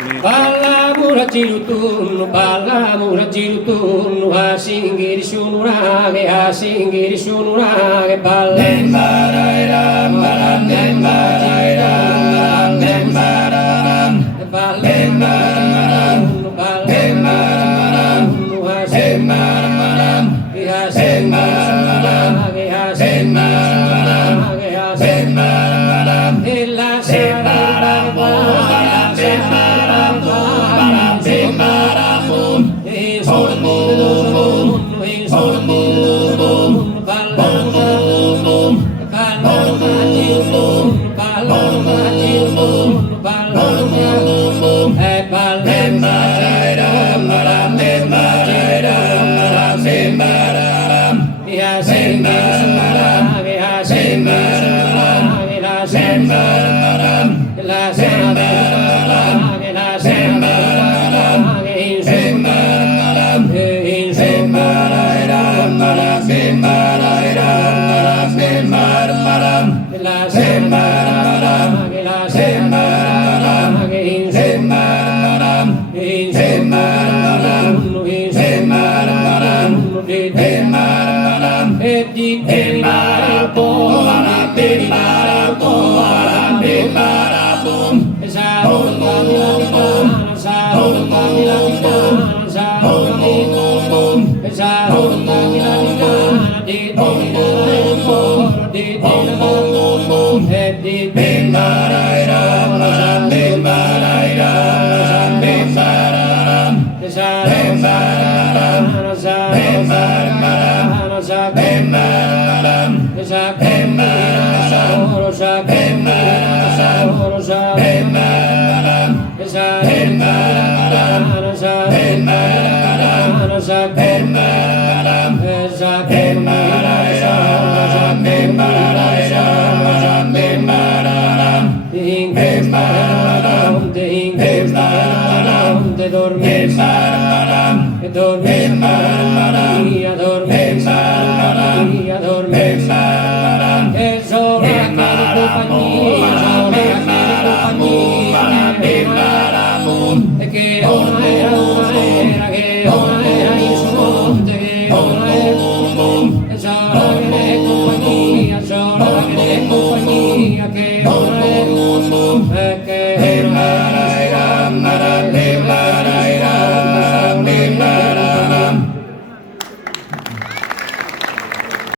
Balamura jirutun, balamura jirutun, hasingir shunurage, hasingir shunurage, balam bararam, balam bararam, balam bararam, balam bararam, balam bararam, hasing bararam, hasing bararam, hasing bararam, hasing bararam, illa bararam, dormir,